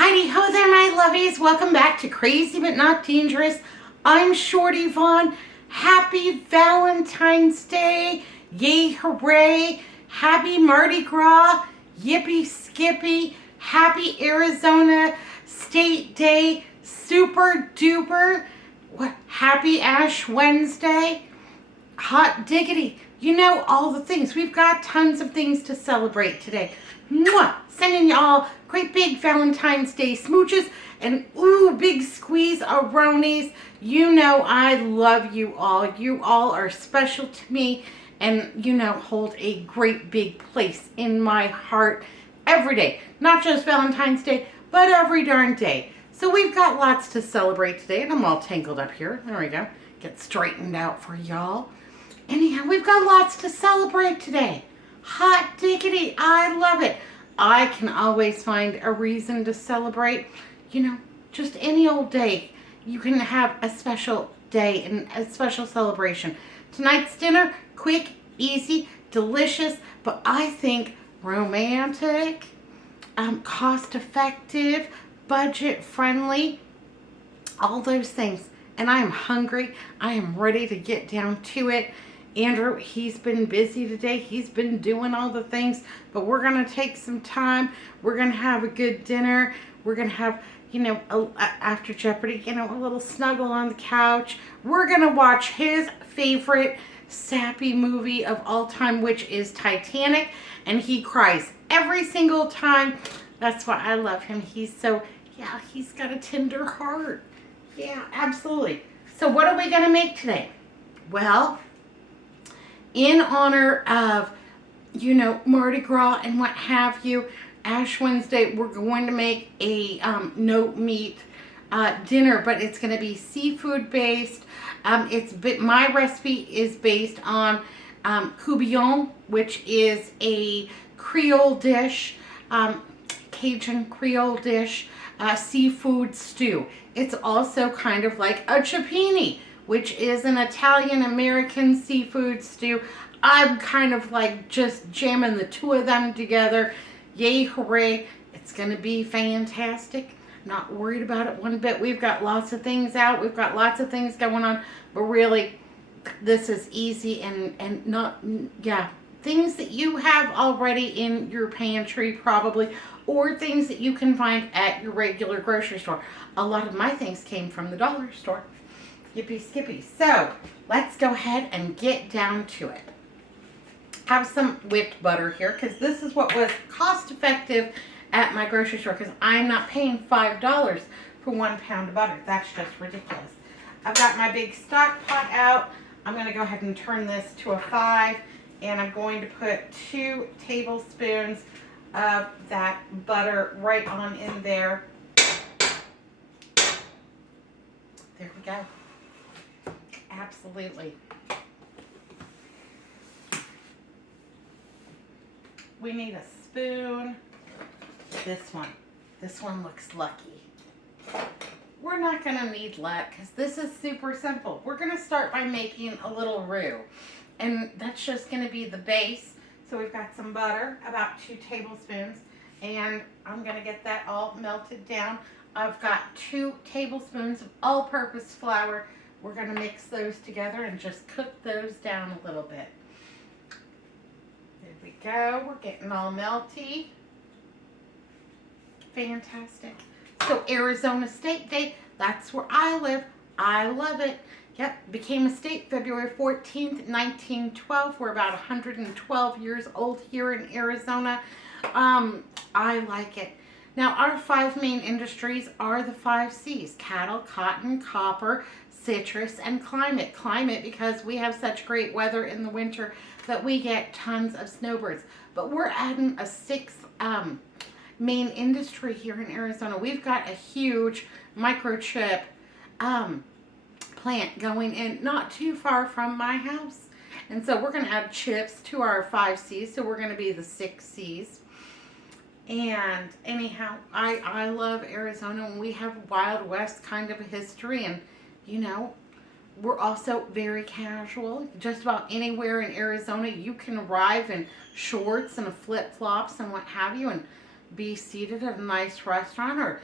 Heidi ho there, my lovies. Welcome back to Crazy But Not Dangerous. I'm Shorty Vaughn. Happy Valentine's Day. Yay, hooray. Happy Mardi Gras. Yippee skippy. Happy Arizona State Day. Super duper. What? Happy Ash Wednesday. Hot diggity. You know all the things. We've got tons of things to celebrate today. Mwah! Sending y'all great big Valentine's Day smooches and ooh, big squeeze aronies. You know I love you all. You all are special to me and you know hold a great big place in my heart every day. Not just Valentine's Day, but every darn day. So we've got lots to celebrate today and I'm all tangled up here. There we go. Get straightened out for y'all. Anyhow, we've got lots to celebrate today. Hot diggity, I love it. I can always find a reason to celebrate. You know, just any old day. You can have a special day and a special celebration. Tonight's dinner, quick, easy, delicious, but I think romantic, cost-effective, budget-friendly, all those things. And I am hungry. I am ready to get down to it. Andrew, he's been busy today. He's been doing all the things, but we're going to take some time. We're going to have a good dinner. We're going to have, you know, after Jeopardy, you know, a little snuggle on the couch. We're going to watch his favorite sappy movie of all time, which is Titanic, and he cries every single time. That's why I love him. He's so, yeah, he's got a tender heart. Yeah, absolutely. So what are we going to make today? Well, in honor of, you know, Mardi Gras and what have you, Ash Wednesday, we're going to make a no meat dinner, but it's going to be seafood based. My recipe is based on coubillon, which is a Creole dish, Cajun Creole dish, seafood stew. It's also kind of like a cioppini, which is an Italian-American seafood stew. I'm kind of like just jamming the two of them together. Yay, hooray. It's going to be fantastic. Not worried about it one bit. We've got lots of things out. We've got lots of things going on. But really, this is easy and not, yeah, things that you have already in your pantry probably, or things that you can find at your regular grocery store. A lot of my things came from the dollar store. Yippee skippy. So let's go ahead and get down to it. Have some whipped butter here because this is what was cost effective at my grocery store because I'm not paying $5 for 1 pound of butter. That's just ridiculous. I've got my big stock pot out. I'm going to go ahead and turn this to a 5 and I'm going to put 2 tablespoons of that butter right on in there. There we go. Absolutely. We need a spoon. This one looks lucky. We're not going to need luck because this is super simple. We're going to start by making a little roux. And that's just going to be the base. So we've got some butter, about 2 tablespoons. And I'm going to get that all melted down. I've got 2 tablespoons of all-purpose flour. We're going to mix those together and just cook those down a little bit. There we go. We're getting all melty. Fantastic. So Arizona State Day, that's where I live. I love it. Yep, became a state February 14th, 1912. We're about 112 years old here in Arizona. I like it. Now, our 5 main industries are the 5 C's: cattle, cotton, copper, citrus, and climate. Climate because we have such great weather in the winter that we get tons of snowbirds. But we're adding a 6th main industry here in Arizona. We've got a huge microchip plant going in not too far from my house. And so we're going to add chips to our 5 C's. So we're going to be the 6 C's. And anyhow, I love Arizona, and we have Wild West kind of a history, and you know, we're also very casual. Just about anywhere in Arizona you can arrive in shorts and flip-flops and what have you, and be seated at a nice restaurant or,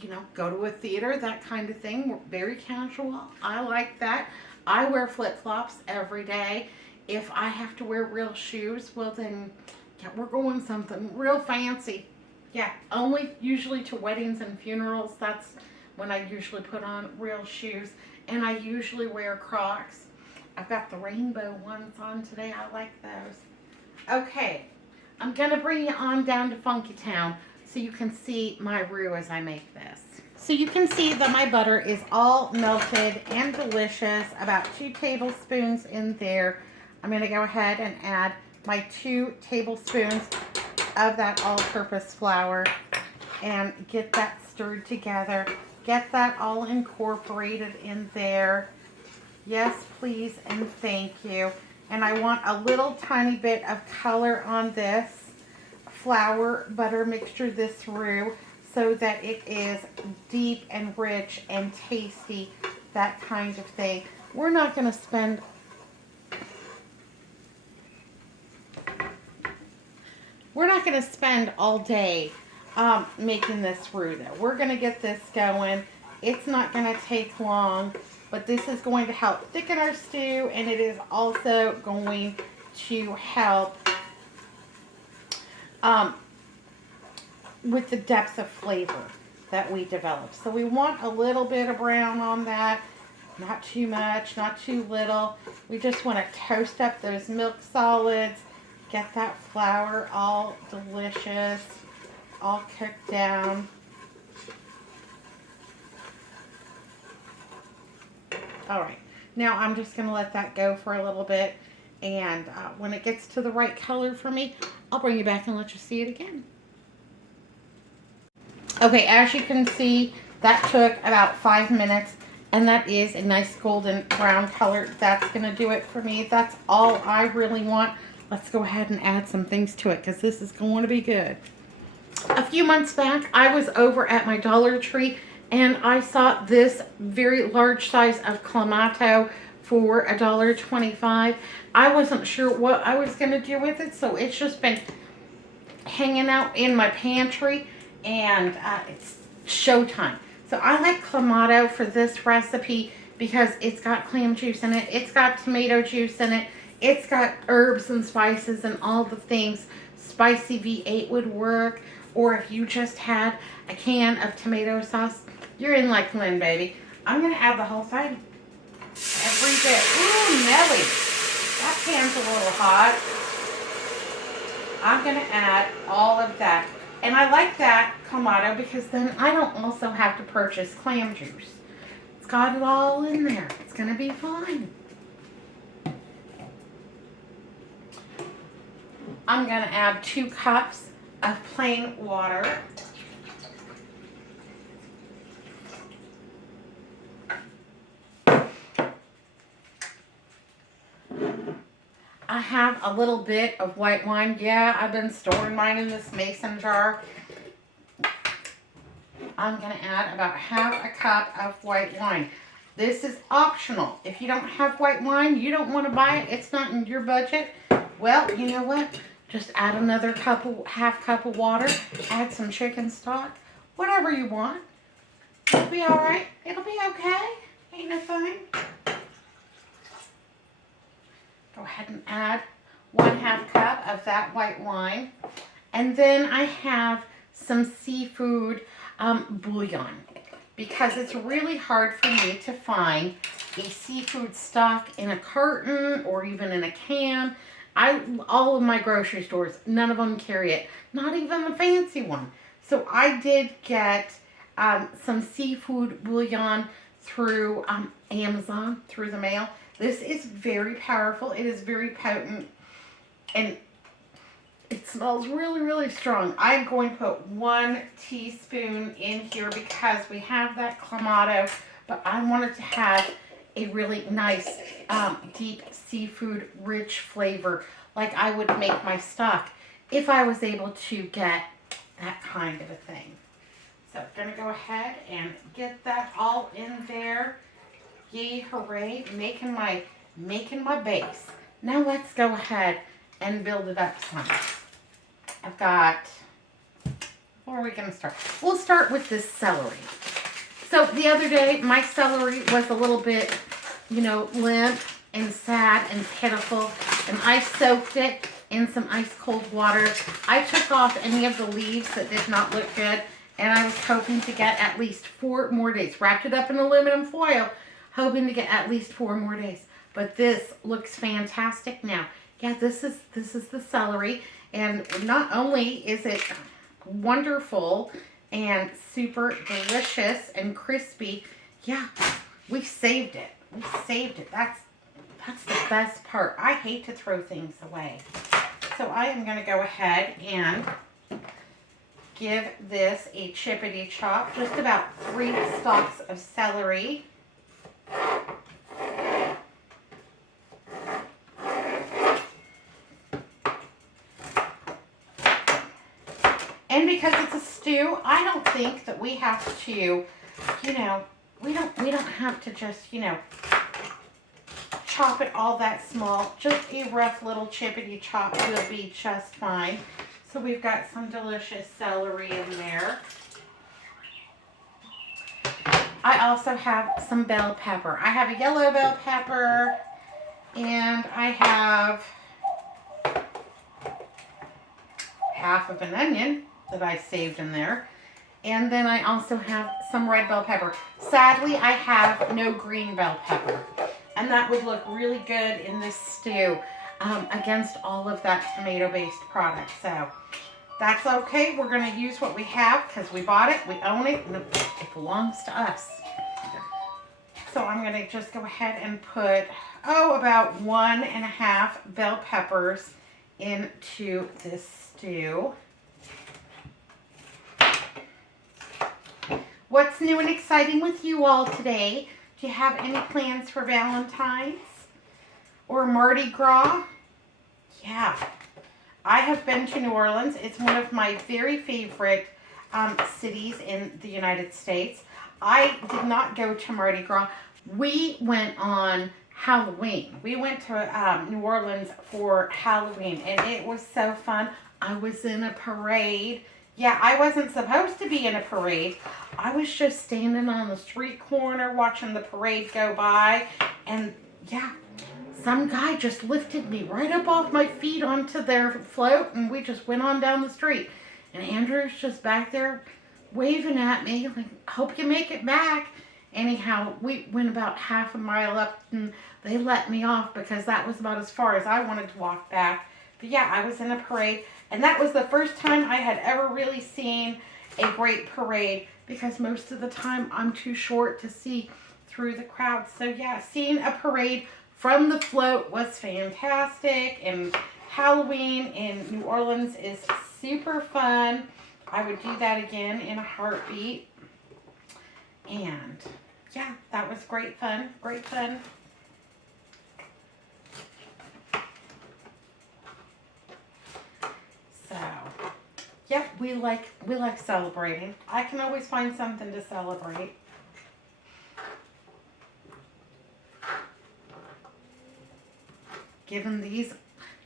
you know, go to a theater, that kind of thing. We're very casual. I like that. I wear flip-flops every day. If I have to wear real shoes, well then, yeah, we're going something real fancy. Yeah, only usually to weddings and funerals. That's when I usually put on real shoes. And I usually wear Crocs. I've got the rainbow ones on today. I like those. Okay, I'm going to bring you on down to Funky Town so you can see my roux as I make this. So you can see that my butter is all melted and delicious. About 2 tablespoons in there. I'm going to go ahead and add my 2 tablespoons of that all-purpose flour and get that stirred together. Get that all incorporated in there. Yes, please, and thank you. And I want a little tiny bit of color on this flour butter mixture, this roux, so that it is deep and rich and tasty, that kind of thing. We're not going to spend all day making this roux though. We're going to get this going. It's not going to take long, but this is going to help thicken our stew, and it is also going to help with the depth of flavor that we develop. So we want a little bit of brown on that, not too much, not too little. We just want to toast up those milk solids, get that flour all delicious, all cooked down. All right, now I'm just going to let that go for a little bit, and when it gets to the right color for me, I'll bring you back and let you see it again. Okay, as you can see, that took about 5 minutes, and that is a nice golden brown color. That's going to do it for me. That's all I really want. Let's go ahead and add some things to it because this is going to be good. A few months back, I was over at my Dollar Tree, and I saw this very large size of Clamato for $1.25. I wasn't sure what I was going to do with it, so it's just been hanging out in my pantry, and it's showtime. So I like Clamato for this recipe because it's got clam juice in it, it's got tomato juice in it, it's got herbs and spices and all the things. Spicy V8 would work, or if you just had a can of tomato sauce, you're in like Lynn, baby. I'm going to add the whole thing. Every bit. Ooh, Nelly. That pan's a little hot. I'm going to add all of that. And I like that Clamato because then I don't also have to purchase clam juice. It's got it all in there. It's going to be fine. I'm going to add 2 cups of plain water. I have a little bit of white wine. Yeah, I've been storing mine in this mason jar. I'm going to add about ½ a cup of white wine. This is optional. If you don't have white wine, you don't want to buy it, it's not in your budget, well, you know what? Just add another half cup of water, add some chicken stock, whatever you want. It'll be all right. It'll be okay. Ain't no thing. Go ahead and add 1/2 cup of that white wine. And then I have some seafood bouillon, because it's really hard for me to find a seafood stock in a carton or even in a can. All of my grocery stores, none of them carry it, not even the fancy one. So I did get some seafood bouillon through Amazon, through the mail. This is very powerful. It is very potent, and it smells really, really strong. I'm going to put 1 teaspoon in here because we have that Clamato, but I wanted to have a really nice, deep seafood rich flavor like I would make my stock if I was able to get that kind of a thing. So I'm going to go ahead and get that all in there. Yay, hooray, making my base. Now let's go ahead and build it up some. I've got Where are we going to start? We'll start with this celery. So the other day, my celery was a little bit, limp and sad and pitiful. And I soaked it in some ice cold water. I took off any of the leaves that did not look good. And I was hoping to get at least 4 more days. Wrapped it up in aluminum foil, hoping to get at least 4 more days. But this looks fantastic now. Yeah, this is the celery. And not only is it wonderful and super delicious and crispy, yeah, we saved it. We saved it. That's the best part. I hate to throw things away. So I am going to go ahead and give this a chippity chop. Just about 3 stalks of celery. And because it's a stew, I don't think that we have to, we don't have to just, chop it all that small. Just a rough little chippity chop will be just fine. So we've got some delicious celery in there. I also have some bell pepper. I have a yellow bell pepper, and I have half of an onion that I saved in there. And then I also have some red bell pepper. Sadly, I have no green bell pepper. And that would look really good in this stew against all of that tomato-based product. So that's okay. We're going to use what we have because we bought it, we own it, and it belongs to us. So I'm going to just go ahead and put, about 1.5 bell peppers into this stew. What's new and exciting with you all today? Do you have any plans for Valentine's or Mardi Gras? Yeah, I have been to New Orleans. It's one of my very favorite cities in the United States. I did not go to Mardi Gras. We went on Halloween. We went to New Orleans for Halloween, and it was so fun. I was in a parade. Yeah, I wasn't supposed to be in a parade. I was just standing on the street corner watching the parade go by. And yeah, some guy just lifted me right up off my feet onto their float, and we just went on down the street. And Andrew's just back there waving at me, like, hope you make it back. Anyhow, we went about half a mile up, and they let me off because that was about as far as I wanted to walk back. But yeah, I was in a parade. And that was the first time I had ever really seen a great parade because most of the time I'm too short to see through the crowd. So yeah, seeing a parade from the float was fantastic. And Halloween in New Orleans is super fun. I would do that again in a heartbeat. And yeah, that was great fun. Great fun. So, yep, we like celebrating. I can always find something to celebrate. Giving these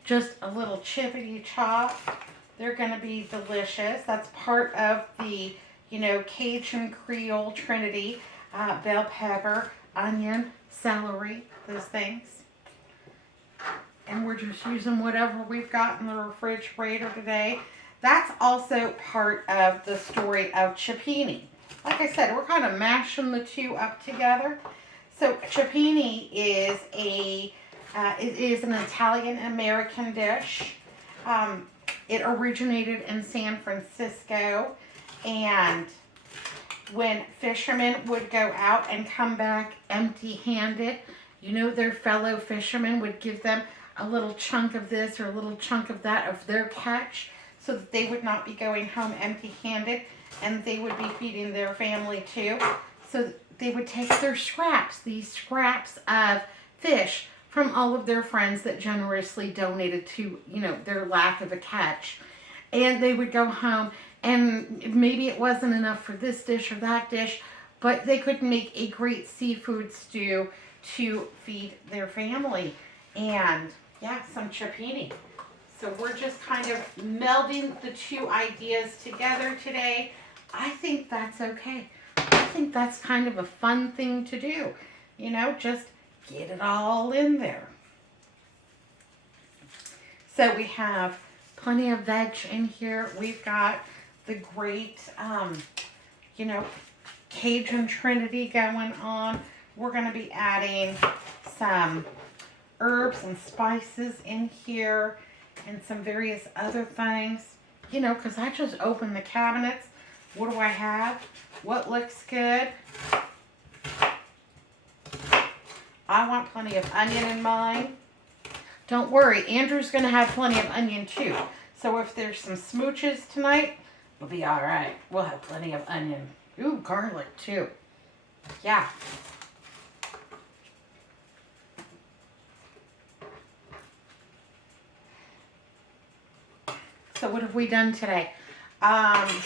just a little chippity chop. They're going to be delicious. That's part of the, Cajun Creole Trinity. Bell pepper, onion, celery, those things. And we're just using whatever we've got in the refrigerator today. That's also part of the story of cioppini. Like I said, we're kind of mashing the two up together. So cioppini is an Italian-American dish. It originated in San Francisco, and when fishermen would go out and come back empty-handed, their fellow fishermen would give them a little chunk of this or a little chunk of that of their catch so that they would not be going home empty-handed, and they would be feeding their family too. So they would take their scraps, these scraps of fish from all of their friends that generously donated to, their lack of a catch. And they would go home, and maybe it wasn't enough for this dish or that dish, but they could make a great seafood stew to feed their family. And yeah, some cioppini. So we're just kind of melding the two ideas together today. I think that's okay. I think that's kind of a fun thing to do. You know, just get it all in there. So we have plenty of veg in here. We've got the great, you know, Cajun Trinity going on. We're going to be adding some herbs and spices in here and some various other things. You know, because I just opened the cabinets. What do I have? What looks good? I want plenty of onion in mine. Don't worry, Andrew's going to have plenty of onion too. So if there's some smooches tonight, we'll be all right. We'll have plenty of onion. Ooh, garlic too. Yeah. So what have we done today?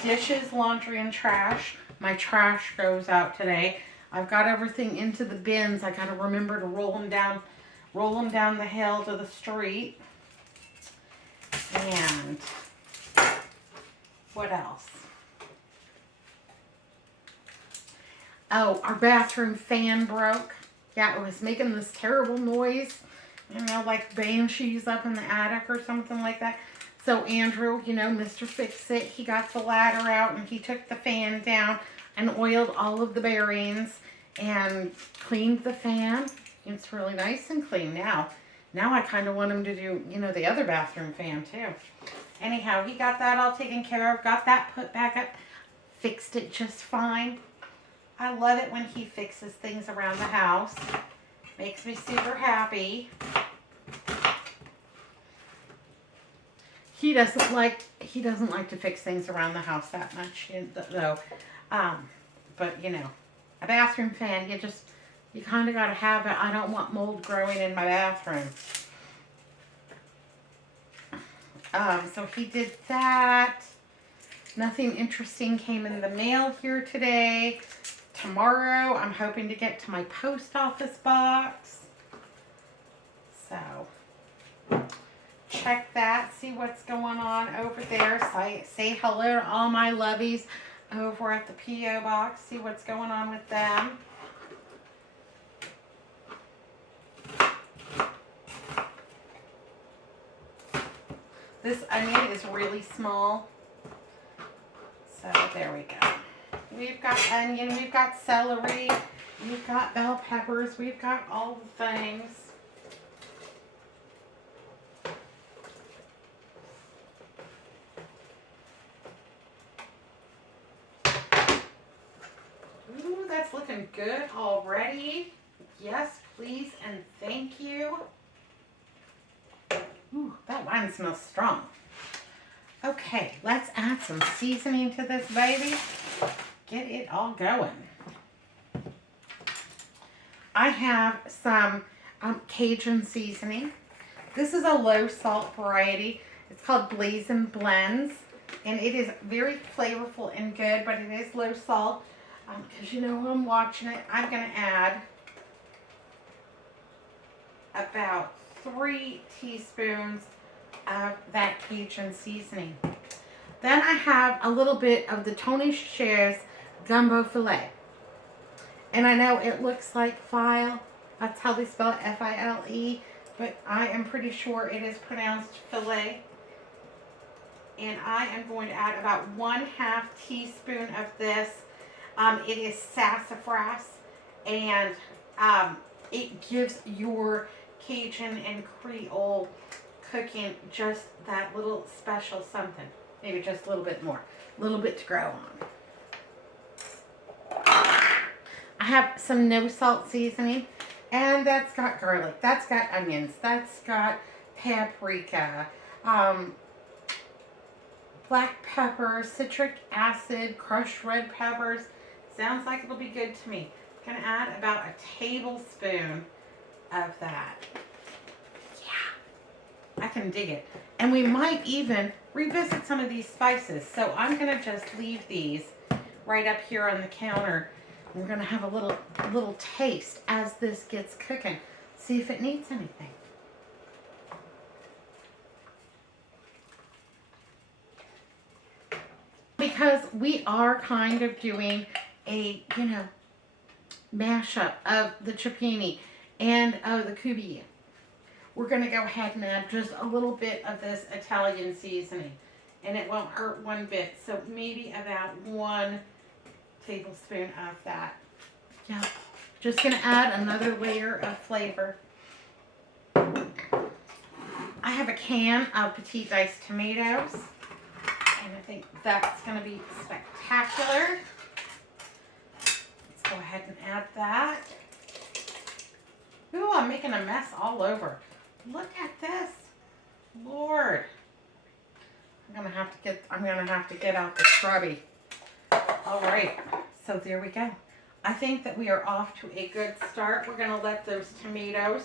Dishes, laundry, and trash. My trash goes out today. I've got everything into the bins. I got to remember to roll them down the hill to the street. And what else? Oh, our bathroom fan broke. Yeah, it was making this terrible noise. You know, like banshees up in the attic or something like that. So Andrew, you know, Mr. Fix-It, he got the ladder out and he took the fan down and oiled all of the bearings and cleaned the fan. It's really nice and clean now. Now I kind of want him to do, you know, the other bathroom fan too. Anyhow, he got that all taken care of, got that put back up, fixed it just fine. I love it when he fixes things around the house. Makes me super happy. He doesn't like to fix things around the house that much, though. But you know, a bathroom fan, you kind of got to have it. I don't want mold growing in my bathroom. So he did that. Nothing interesting came in the mail here today. Tomorrow, I'm hoping to get to my post office box. So check that, see what's going on over there. Say hello to all my lovies over at the P.O. box. See what's going on with them. This onion is really small. So there we go. We've got onion, we've got celery, we've got bell peppers, we've got all the things. Ooh, that's looking good already. Yes, please, and thank you. Ooh, that wine smells strong. Okay, let's add some seasoning to this baby. Get it all going. I have some Cajun seasoning. This is a low salt variety. It's called Blazin' Blends. And it is very flavorful and good, but it is low salt. Because you know I'm watching it. I'm going to add about 3 teaspoons of that Cajun seasoning. Then I have a little bit of the Tony Chachere's gumbo filet. And I know it looks like file. That's how they spell it, F-I-L-E. But I am pretty sure it is pronounced filet. And I am going to add about 1/2 teaspoon of this. It is sassafras. And it gives your Cajun and Creole cooking just that little special something. Maybe just a little bit more. A little bit to grow on. I have some no salt seasoning. And that's got garlic. That's got onions. That's got paprika. Black pepper, citric acid, crushed red peppers. Sounds like it'll be good to me. I'm going to add about a tablespoon of that. Yeah, I can dig it. And we might even revisit some of these spices. So I'm going to just leave these right up here on the counter. We're going to have a little taste as this gets cooking. See if it needs anything. because we are kind of doing a, mashup of the zucchini and of the cubi. We're going to go ahead and add just a little bit of this Italian seasoning. And it won't hurt one bit. So maybe about 1 tablespoon of that. Yeah. Just going to add another layer of flavor. I have a can of petite diced tomatoes. And I think that's going to be spectacular. Let's go ahead and add that. Ooh, I'm making a mess all over. Look at this. Lord. I'm gonna have to get out the scrubby. All right, so there we go. I think that we are off to a good start. We're gonna let those tomatoes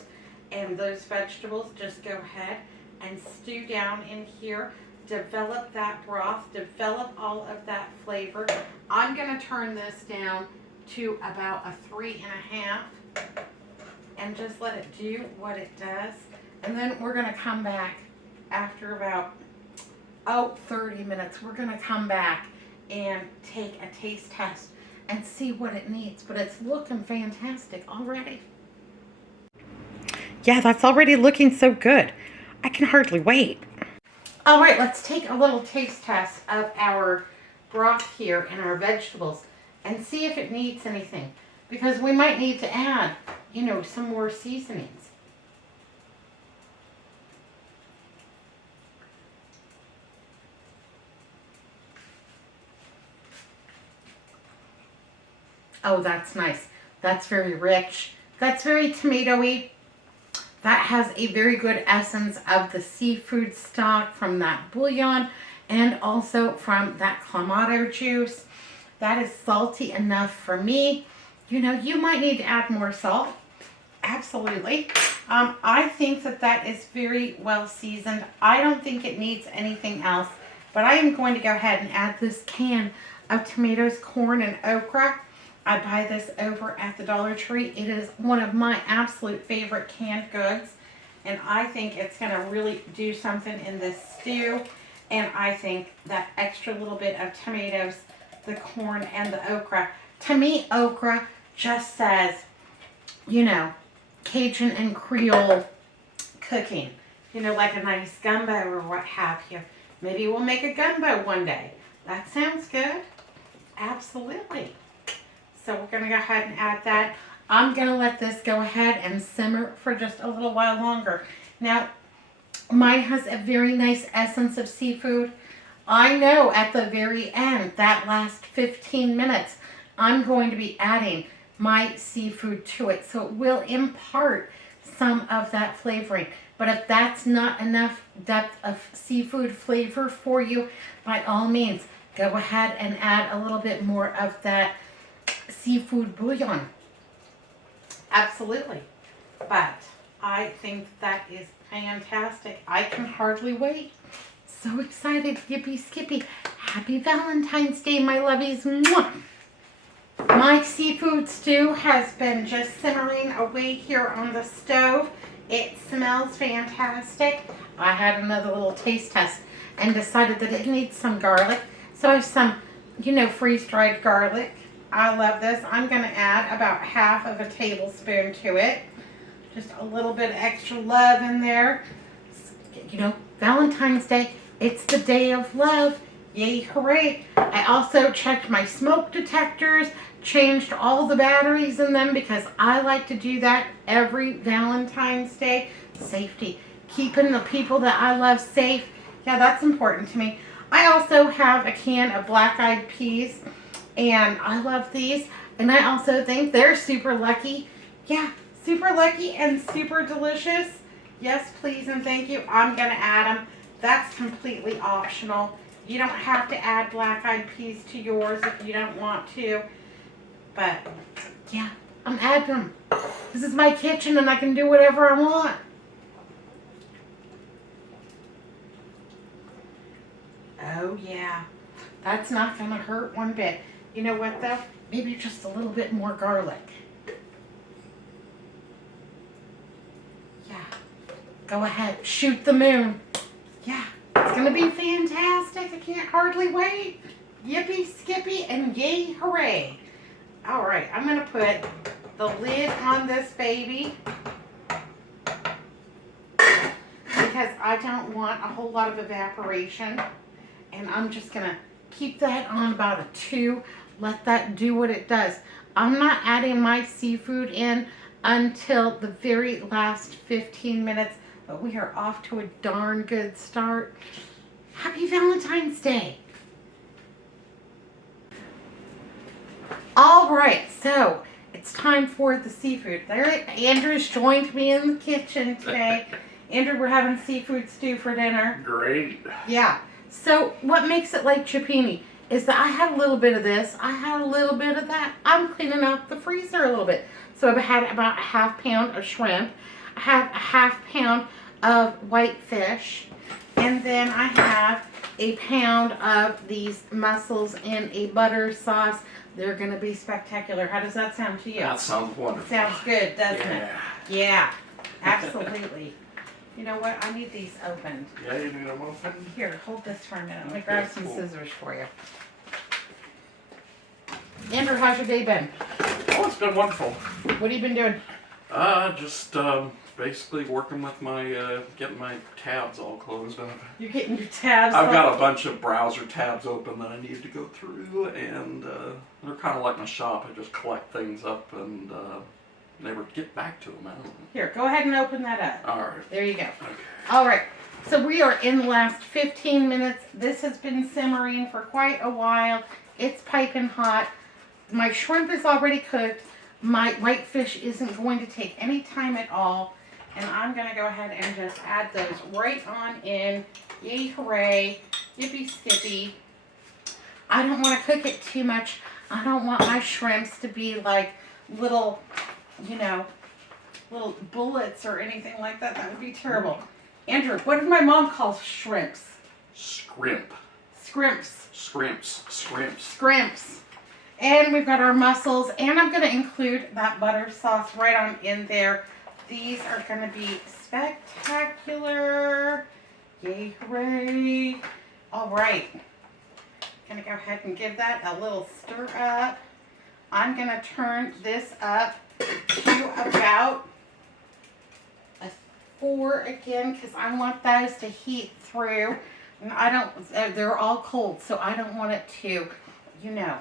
and those vegetables just go ahead and stew down in here. Develop that broth, develop all of that flavor. I'm gonna turn this down to about a 3.5 and just let it do what it does. And then we're gonna come back after about 30 minutes. We're gonna come back and take a taste test and see what it needs. But it's looking fantastic already. Yeah, that's already looking so good. I can hardly wait. All right, let's take a little taste test of our broth here and our vegetables and see if it needs anything. Because we might need to add, some more seasonings. Oh, that's nice. That's very rich. That's very tomatoey. That has a very good essence of the seafood stock from that bouillon and also from that Clamato juice. That is salty enough for me. You might need to add more salt. Absolutely. I think that is very well seasoned. I don't think it needs anything else, but I am going to go ahead and add this can of tomatoes, corn, and okra. I buy this over at the Dollar Tree. It is one of my absolute favorite canned goods. And I think it's going to really do something in this stew. And I think that extra little bit of tomatoes, the corn, and the okra. To me, okra just says, Cajun and Creole cooking. Like a nice gumbo or what have you. Maybe we'll make a gumbo one day. That sounds good. Absolutely. So we're going to go ahead and add that. I'm going to let this go ahead and simmer for just a little while longer. Now, mine has a very nice essence of seafood. I know at the very end, that last 15 minutes, I'm going to be adding my seafood to it. So it will impart some of that flavoring. But if that's not enough depth of seafood flavor for you, by all means, go ahead and add a little bit more of that seafood bouillon. Absolutely. But I think that is fantastic. I can hardly wait. So excited. Yippee skippy. Happy Valentine's Day, my lovies. Mwah! My seafood stew has been just simmering away here on the stove. It smells fantastic. I had another little taste test and decided that it needs some garlic. So I have some, freeze-dried garlic. I love this. I'm going to add about half of a tablespoon to it. Just a little bit of extra love in there. Valentine's Day, it's the day of love. Yay, hooray. I also checked my smoke detectors, changed all the batteries in them because I like to do that every Valentine's Day. Safety. Keeping the people that I love safe. Yeah, that's important to me. I also have a can of black-eyed peas. And I love these. And I also think they're super lucky. Yeah, super lucky and super delicious. Yes, please and thank you. I'm going to add them. That's completely optional. You don't have to add black-eyed peas to yours if you don't want to. But, yeah, I'm adding them. This is my kitchen and I can do whatever I want. Oh, yeah. That's not going to hurt one bit. You know what, though? Maybe just a little bit more garlic. Yeah. Go ahead. Shoot the moon. Yeah. It's going to be fantastic. I can't hardly wait. Yippee, skippy, and yay, hooray. All right, I'm going to put the lid on this baby because I don't want a whole lot of evaporation. And I'm just going to keep that on about a 2. Let that do what it does. I'm not adding my seafood in until the very last 15 minutes, but we are off to a darn good start. Happy Valentine's Day. All right, so it's time for the seafood. There, Andrew's joined me in the kitchen today. Andrew, we're having seafood stew for dinner. Great. Yeah. So what makes it like Chipini is that I had a little bit of this. I had a little bit of that. I'm cleaning out the freezer a little bit. So I've had about a ½ pound of shrimp. I have a ½ pound of white fish. And then I have a pound of these mussels in a butter sauce. They're going to be spectacular. How does that sound to you? That sounds wonderful. Sounds good, doesn't it? Yeah. Yeah, absolutely. You know what? I need these opened. Yeah, you need them open? Here, hold this for a minute. Let me Okay, grab some cool. scissors for you. Andrew, how's your day been? Oh, it's been wonderful. What have you been doing? Just basically working with my, getting my tabs all closed up. You're getting your tabs. I've got a bunch of browser tabs open that I need to go through, and they're kind of like my shop. I just collect things up and never get back to them. I don't know. Here, go ahead and open that up. All right. There you go. Okay. All right. So we are in the last 15 minutes. This has been simmering for quite a while. It's piping hot. My shrimp is already cooked. My white fish isn't going to take any time at all. And I'm going to go ahead and just add those right on in. Yay, hooray. Yippee, skippy. I don't want to cook it too much. I don't want my shrimps to be like little, you know, little bullets or anything like that. That would be terrible. Andrew, what did my mom call shrimps? Scrimp. Scrimps. Scrimps. Scrimps. Scrimps. And we've got our mussels. And I'm going to include that butter sauce right on in there. These are going to be spectacular. Yay, hooray. All right. Going to go ahead and give that a little stir up. I'm going to turn this up to about a 4 again because I want those to heat through. And I don't, they're all cold, so I don't want it to, you know,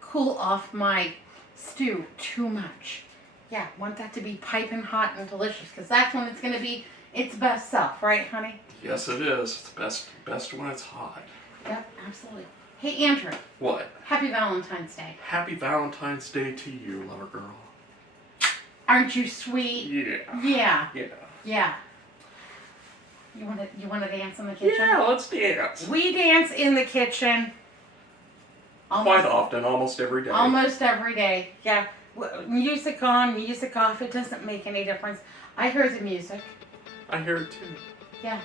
cool off my stew too much. Yeah, want that to be piping hot and delicious because that's when it's going to be its best self, right, honey? Yes, it is. It's best when it's hot. Yep, absolutely. Hey, Andrew. What? Happy Valentine's Day. Happy Valentine's Day to you, lover girl. Aren't you sweet? Yeah. Yeah. Yeah. Yeah. You want to dance in the kitchen? Yeah, let's dance. We dance in the kitchen. Quite often, almost every day. Almost every day. Yeah. Music on, music off. It doesn't make any difference. I hear the music. I hear it too. Yeah.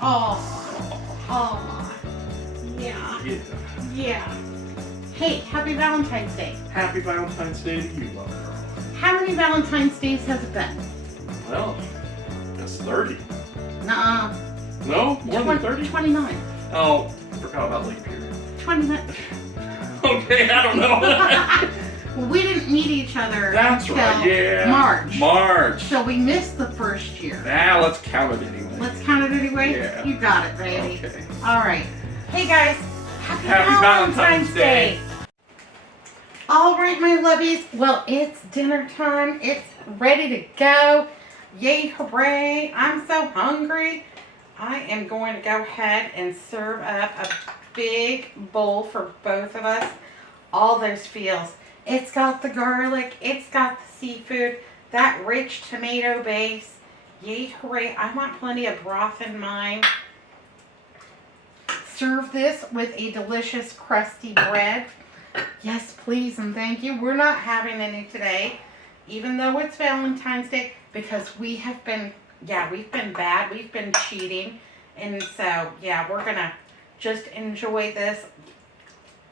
Oh. Oh. Yeah. Yeah. Yeah. Hey, happy Valentine's Day. Happy Valentine's Day to you, lover girl. How many Valentine's Days has it been? Well, that's 30. Nuh-uh. No? More than 30? 29. Oh, I forgot about leap year. 29. Okay, I don't know. Well, we didn't meet each other That's until right, yeah. March. March. So we missed the first year. Now let's count it anyway. Let's count it anyway? Yeah. You got it, baby. Okay. All right. Hey, guys. Happy Valentine's Valentine's Day. All right, my lovies. Well, it's dinner time. It's ready to go. Yay, hooray. I'm so hungry. I am going to go ahead and serve up a big bowl for both of us. All those feels. It's got the garlic. It's got the seafood. That rich tomato base. Yay, hooray. I want plenty of broth in mine. Serve this with a delicious crusty bread. Yes, please and thank you. We're not having any today, even though it's Valentine's Day, because we have been, we've been bad. We've been cheating. And so, yeah, we're going to just enjoy this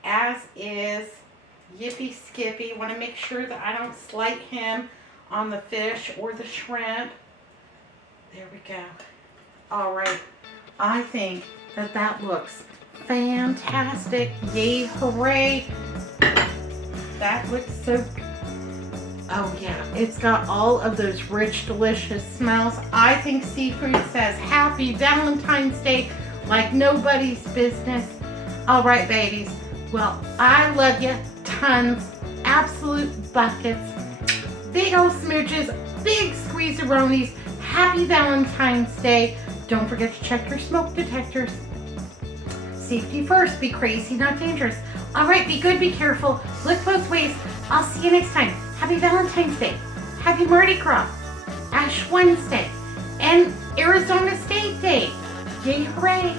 as is. Yippee Skippy. Want to make sure that I don't slight him on the fish or the shrimp. There we go. All right. I think that looks Fantastic. Yay, hooray. That looks so, oh yeah, it's got all of those rich, delicious smells. I think seafood says happy Valentine's Day like nobody's business. All right, babies. Well, I love you tons, absolute buckets, big old smooches, big squeeze-a-ronies. Happy Valentine's Day. Don't forget to check your smoke detectors. Safety first, be crazy, not dangerous. All right, be good, be careful, look both ways. I'll see you next time. Happy Valentine's Day. Happy Mardi Gras. Ash Wednesday. And Arizona State Day. Yay, hooray.